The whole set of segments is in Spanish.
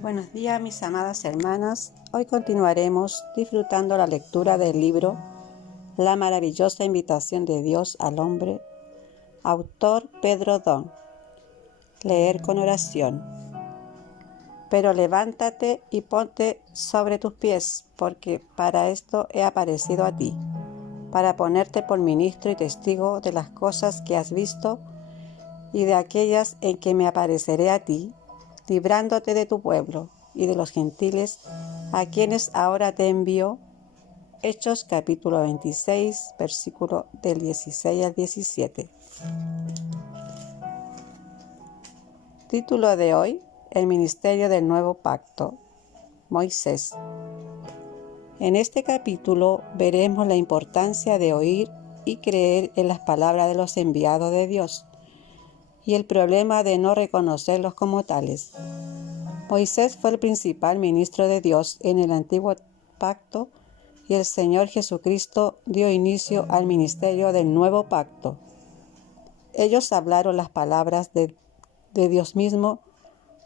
Buenos días, mis amadas hermanas. Hoy continuaremos disfrutando la lectura del libro La maravillosa invitación de Dios al hombre, autor Pedro Don. Leer con oración. Pero levántate y ponte sobre tus pies, porque para esto he aparecido a ti, para ponerte por ministro y testigo de las cosas que has visto y de aquellas en que me apareceré a ti, librándote de tu pueblo y de los gentiles, a quienes ahora te envío. Hechos capítulo 26, versículo del 16 al 17. Título de hoy: El ministerio del nuevo pacto. Moisés. En este capítulo veremos la importancia de oír y creer en las palabras de los enviados de Dios y el problema de no reconocerlos como tales. Moisés fue el principal ministro de Dios en el antiguo pacto y el Señor Jesucristo dio inicio al ministerio del nuevo pacto. Ellos hablaron las palabras de Dios mismo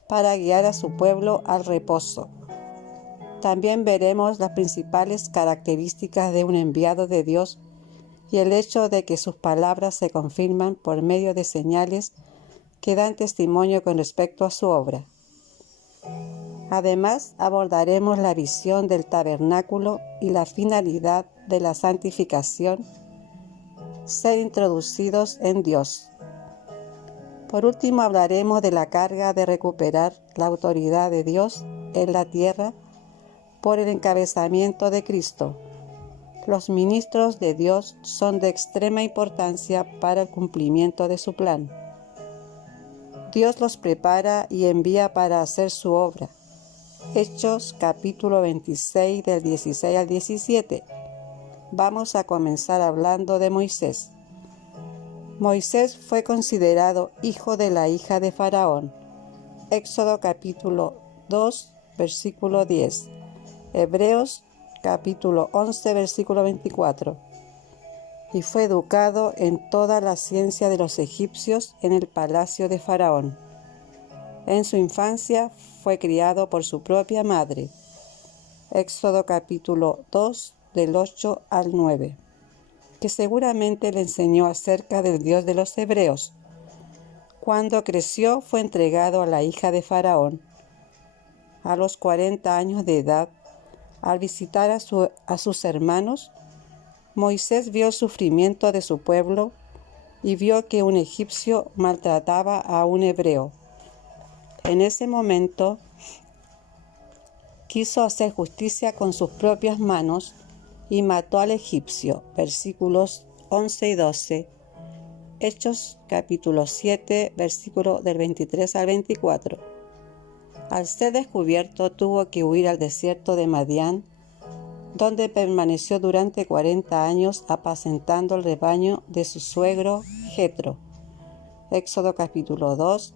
para guiar a su pueblo al reposo. También veremos las principales características de un enviado de Dios y el hecho de que sus palabras se confirman por medio de señales que dan testimonio con respecto a su obra. Además, abordaremos la visión del tabernáculo y la finalidad de la santificación, ser introducidos en Dios. Por último, hablaremos de la carga de recuperar la autoridad de Dios en la tierra por el encabezamiento de Cristo. Los ministros de Dios son de extrema importancia para el cumplimiento de su plan. Dios los prepara y envía para hacer su obra. Hechos capítulo 26 del 16 al 17. Vamos a comenzar hablando de Moisés. Moisés fue considerado hijo de la hija de Faraón. Éxodo capítulo 2 versículo 10. Hebreos capítulo 11 versículo 24. Y fue educado en toda la ciencia de los egipcios en el palacio de Faraón. En su infancia fue criado por su propia madre. Éxodo capítulo 2 del 8 al 9, que seguramente le enseñó acerca del Dios de los hebreos. Cuando creció fue entregado a la hija de Faraón. A los 40 años de edad, al visitar a sus hermanos, Moisés vio el sufrimiento de su pueblo y vio que un egipcio maltrataba a un hebreo. En ese momento, quiso hacer justicia con sus propias manos y mató al egipcio. Versículos 11 y 12. Hechos capítulo 7, versículo del 23 al 24. Al ser descubierto, tuvo que huir al desierto de Madián, donde permaneció durante 40 años apacentando el rebaño de su suegro Jetro. Éxodo capítulo 2,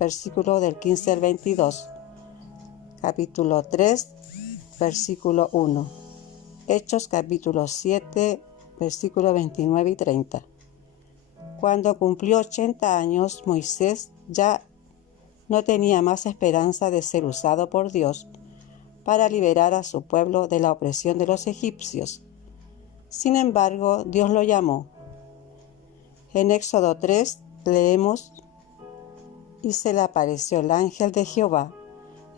versículo del 15 al 22. Capítulo 3, versículo 1. Hechos capítulo 7, versículo 29 y 30. Cuando cumplió 80 años, Moisés ya no tenía más esperanza de ser usado por Dios para liberar a su pueblo de la opresión de los egipcios. Sin embargo, Dios lo llamó. En Éxodo 3 leemos: y se le apareció el ángel de Jehová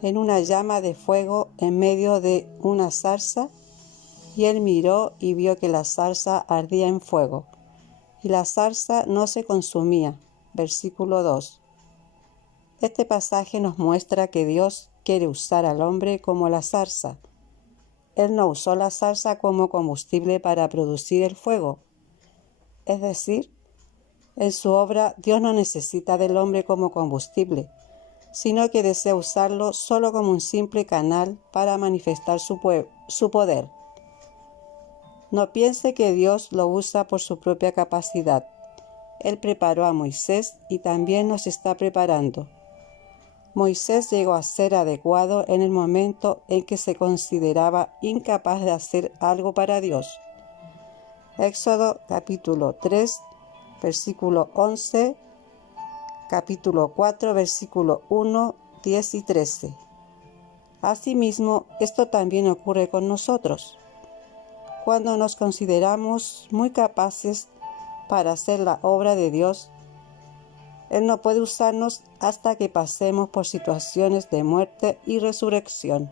en una llama de fuego en medio de una zarza, y él miró y vio que la zarza ardía en fuego, y la zarza no se consumía. Versículo 2. Este pasaje nos muestra que Dios quiere usar al hombre como la zarza. Él no usó la zarza como combustible para producir el fuego. Es decir, en su obra Dios no necesita del hombre como combustible, sino que desea usarlo solo como un simple canal para manifestar su poder. No piense que Dios lo usa por su propia capacidad. Él preparó a Moisés y también nos está preparando. Moisés llegó a ser adecuado en el momento en que se consideraba incapaz de hacer algo para Dios. Éxodo capítulo 3, versículo 11, capítulo 4, versículo 1 10 y 13. Asimismo, esto también ocurre con nosotros. Cuando nos consideramos muy capaces para hacer la obra de Dios, Él no puede usarnos hasta que pasemos por situaciones de muerte y resurrección.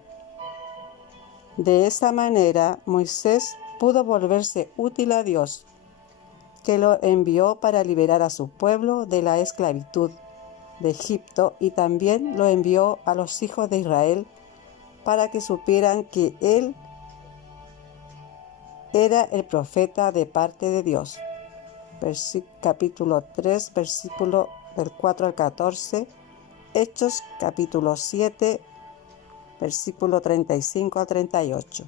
De esa manera, Moisés pudo volverse útil a Dios, que lo envió para liberar a su pueblo de la esclavitud de Egipto, y también lo envió a los hijos de Israel para que supieran que Él era el profeta de parte de Dios. Capítulo 3, versículo del 4 al 14. Hechos, capítulo 7, versículo 35 al 38.